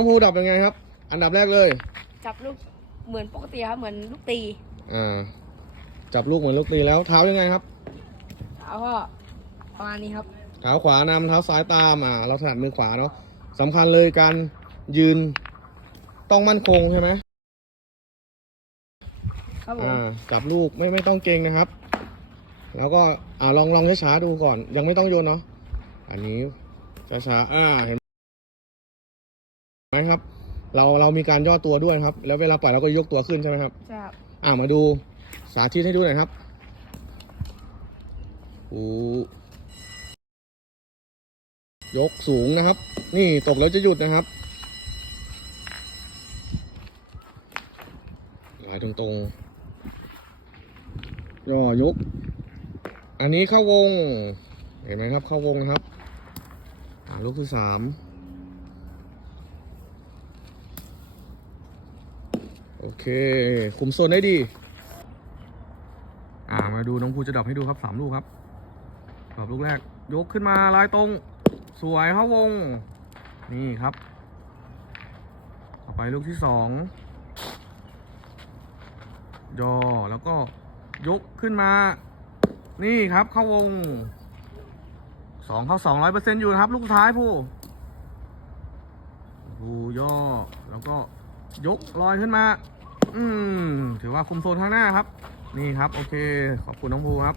น้องภูดับยังไงครับ อันดับแรกเลย จับลูกเหมือนปกติครับเหมือนลูกตีอ่าจับลูกเหมือนลูกตีแล้วเท้ายังไงครับแล้วก็ประมาณนี้ครับเท้าขวานำเท้าซ้ายตามอ่าเราถนัดมือขวาเนาะสำคัญเลยการยืนต้องมั่นคงใช่ไหมครับผมอ่าจับลูกไม่ไม่ต้องเก่งนะครับ แล้วก็อ่าลองลองช้าๆดูก่อน ยังไม่ต้องโยนเนาะอันนี้ช้าๆอ่าเห็น ไหมครับเราเรามีการย่อตัวด้วยครับ แล้วเวลาปล่อยเราก็ยกตัวขึ้นใช่ไหมครับใช่ครับอ่ามาดูสาธิตให้ดูหน่อยครับโอ้ยกสูงนะครับ นี่ตกแล้วจะหยุดนะครับหลายตรงตรงๆย่อยก อันนี้เข้าวง เห็นไหมครับ เข้าวงนะครับอ่าลูกที่สามโอ เค คุมโซนได้ดี อ่ามาดูน้องภูจะดับให้ดูครับสามลูกครับดับลูกแรก ยกขึ้นมาลายตรง สวยเข้าวง นี่ครับ ต่อไปลูกที่สองยอแล้วก็ยกขึ้นมา นี่ครับเข้าวงสองเข้าสองร้อยเปอร์เซ็นต์อยู่นะครับ ลูกสุดท้ายผู้ผู้ย่อแล้วก็ยกลอยขึ้นมา อืมถือว่าคุมโซนข้างหน้าครับ นี่ครับ โอเค ขอบคุณน้องภูครับ